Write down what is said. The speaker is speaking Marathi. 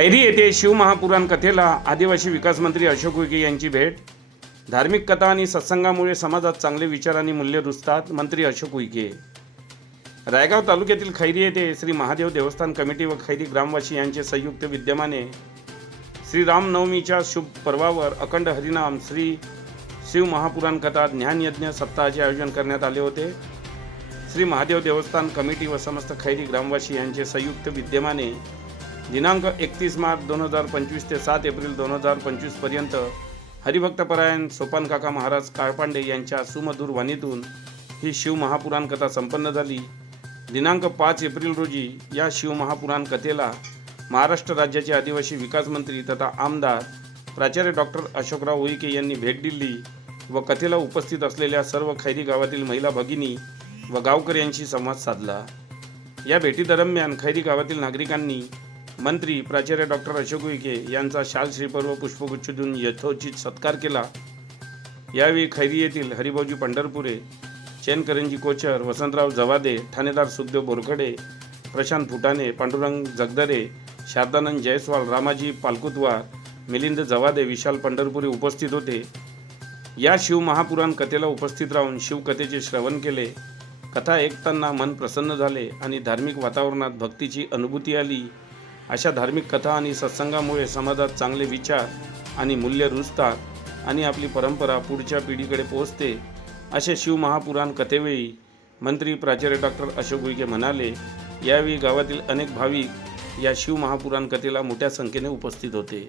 खैरी येथे शिवमहापुराण कथेला आदिवासी विकास मंत्री अशोक उईके यांची भेट. धार्मिक कथा आणि सत्संगामुळे समाजात चांगले विचार आणि मूल्य रुजतात मंत्री अशोक उईके रायगाव तालुक्यातील खैरी येथे श्री महादेव देवस्थान कमिटी व खैरी ग्रामवासी यांचे संयुक्त विद्यमाने श्री रामनवमीच्या शुभ पर्वावर अखंड हरिनाम श्री शिव महापुराण कथा ज्ञानयज्ञ सप्ताहाचे आयोजन करण्यात आले होते. श्री महादेव देवस्थान कमिटी व समस्त खैरी ग्रामवासी यांचे संयुक्त विद्यमाने दिनांक एकतीस मार्च दोन हजार पंचवीस ते सात एप्रिल दोन हजार पंचवीसपर्यंत हरिभक्तपरायण सोपान काका महाराज काळपांडे यांच्या सुमधूर वाणीतून ही शिवमहापुराण कथा संपन्न झाली. दिनांक पाच एप्रिल रोजी या शिवमहापुराण कथेला महाराष्ट्र राज्याचे आदिवासी विकास मंत्री तथा आमदार प्राचार्य डॉक्टर अशोकराव उईके यांनी भेट दिली व कथेला उपस्थित असलेल्या सर्व खैरी गावातील महिला भगिनी व गावकऱ्यांशी संवाद साधला. या भेटीदरम्यान खैरी गावातील नागरिकांनी मंत्री प्राचार्य डॉक्टर अशोक विखे यांचा शाल श्रीफळ व पुष्पगुच्छ देऊन यथोचित सत्कार केला. यावेळी खैरी येथील हरिभाऊजी पंढरपुरे चेनकरंजी कोचर वसंतराव जवादे ठाणेदार सुखदेव बोरखडे प्रशांत फुटाणे पांडुरंग जगदरे शारदानंद जयस्वाल रामाजी पालकुतवार मिलिंद जवादे विशाल पंढरपुरे उपस्थित होते. या शिव महापुराण कथेला उपस्थित राहून शिवकथेचे श्रवण केले. कथा ऐकताना मन प्रसन्न झाले आणि धार्मिक वातावरणात भक्तीची अनुभूती आली. अशा धार्मिक कथा आणि सत्संगामुळे समाजात चांगले विचार आणि मूल्य रुजतात आणि आपली परंपरा पुढच्या पिढीकडे पोहोचते असे शिवमहापुराण कथेवेळी मंत्री प्राचार्य डॉक्टर अशोक उईके म्हणाले. यावेळी गावातील अनेक भाविक या शिवमहापुराण कथेला मोठ्या संख्येने उपस्थित होते.